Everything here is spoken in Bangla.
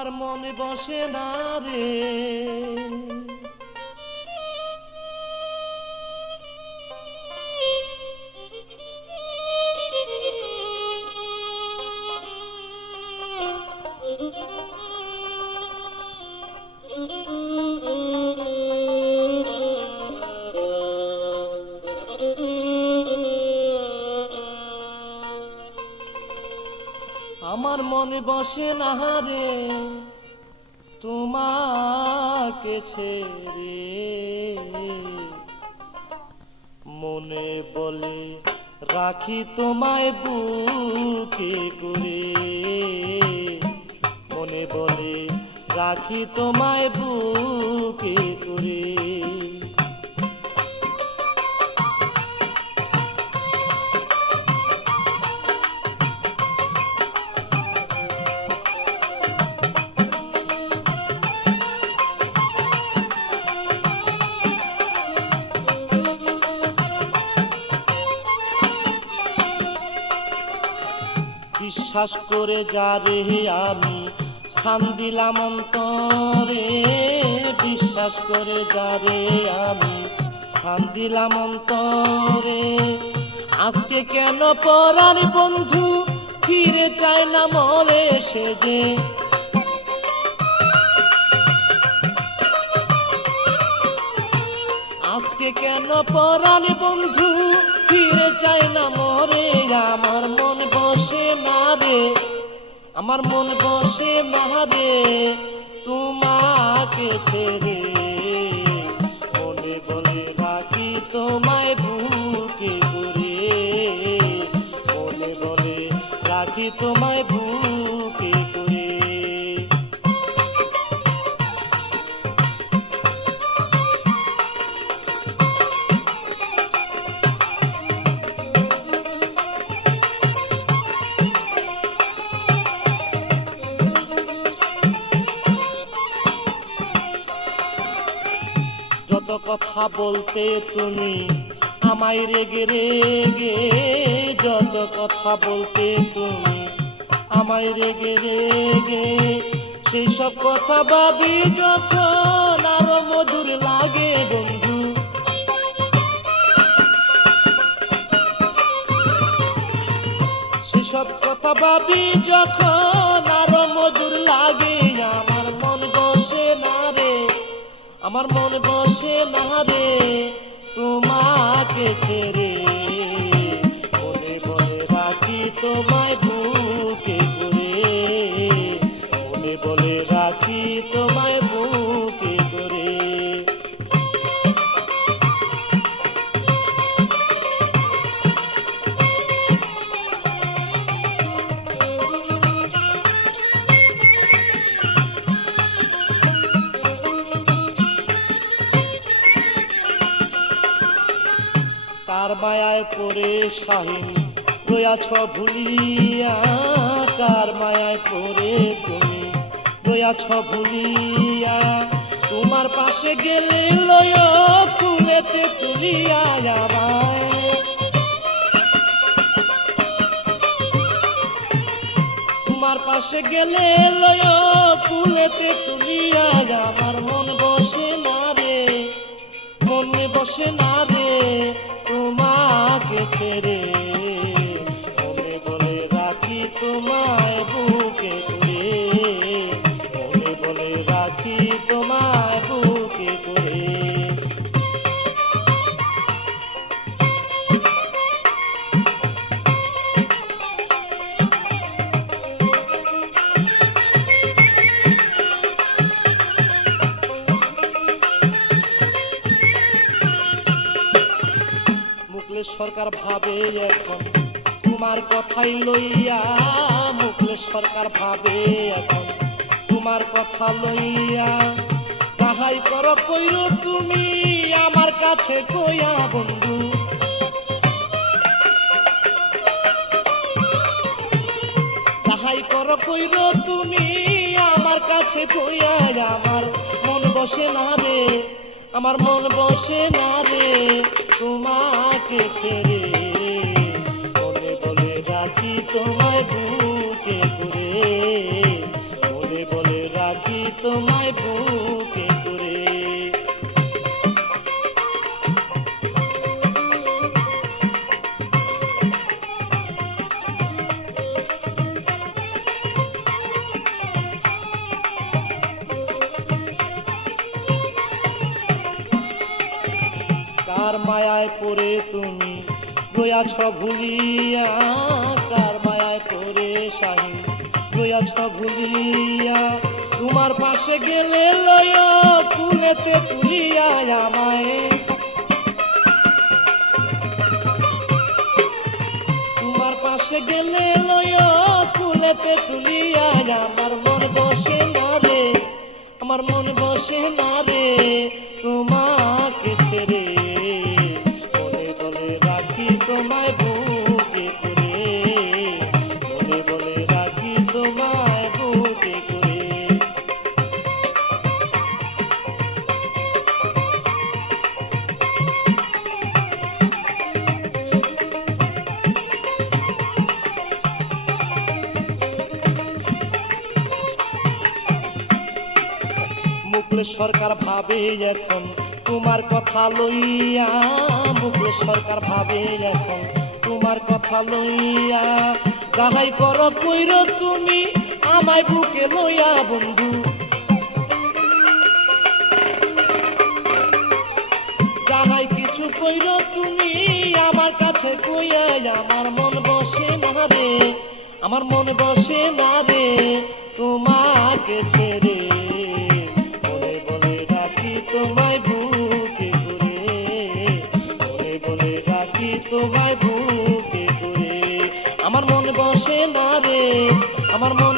আমার মনে বসে না রে। আমার মনে বসে না রে, তোমাকে ছেড়ে। মনে বলে রাখি তোমায় বুকে করে। মনে বলে রাখি তোমায় বুকে করে। বিশ্বাস করে যা রে আমি, স্থান দিলাম অন্তরে। বিশ্বাস করে যা রে আমি, স্থান দিলাম অন্তরে। আজকে কেন পরার বন্ধু ফিরে চায় না মরে সে যে? আজকে কেন পরাণ বন্ধু ফিরে চায় না মরে, আমার মন বসে না রে। আমার মন বসে না রে, তোমাকে ছেড়ে। বলে তোমায় মনে বলে তোমায় কথা বলতে তুমি আমায় রেগে রেগে, যত কথা বলতে তুমি আমায় রেগে রেগে, সেই সব কথা ভাবি যখন আরও মধুর লাগে বন্ধু। সেসব কথা ভাবি যখন আরও মধুর লাগে, আমার মন বসে না রে, আমার মন বসে না তোমাকে ছেড়ে কার মায়ায় পড়ে শাহিন, রয়াছ ভুলিয়া কার মায়ায় পড়ে তুমি রয়াছ ভুলিয়া তোমার পাশে গেলে লয় ফুলেতে তুলিয়া আমায়। তোমার পাশে গেলে লয় ফুলেতে তুলিয়া আমার মন বসে না রে, মনে বসে না রে। তোমায় সরকার ভাবে এখন তোমার কথাই লইয়া মুকলেশ সরকার ভাবে এখন তোমার কথা লইয়া তাহাই কর কইর তুমি আমার কাছে কইয়া বন্ধু। তাহাই কর কইর তুমি আমার কাছে কইয়া, আমার মন বসে না রে, আমার মন বসে না রে, তোমাকে ছেড়ে মনে বলে রাখি তোমায় মায়ায় পড়ে তুমি। রয়াছ ভুলিয়া, কার মায়ায় পড়ে শাহিন? রয়াছ ভুলিয়া, তোমার পাশে গেলে লয় কুলেতে তুলিয়া আমায়। তোমার পাশে গেলে লয় কুলেতে তুলিয়া, আমার মন বসে না রে, আমার মন বসে না রে তোমাকে মুকুল সরকার ভাবে এখন। তোমার কথা লইয়া মুকুল সরকার ভাবে এখন। তোমার কথা লইয়া যাহাই কর কইর তুমি, আমায় বুকে লইয়া বন্ধু। যাহাই কিছু কইর তুমি, আমার কাছে কইয়া আমার মন বসে না রে। আমার মন বসে না রে, তোমাকে ছেড়ে আমার মন বসে না রে আমার মন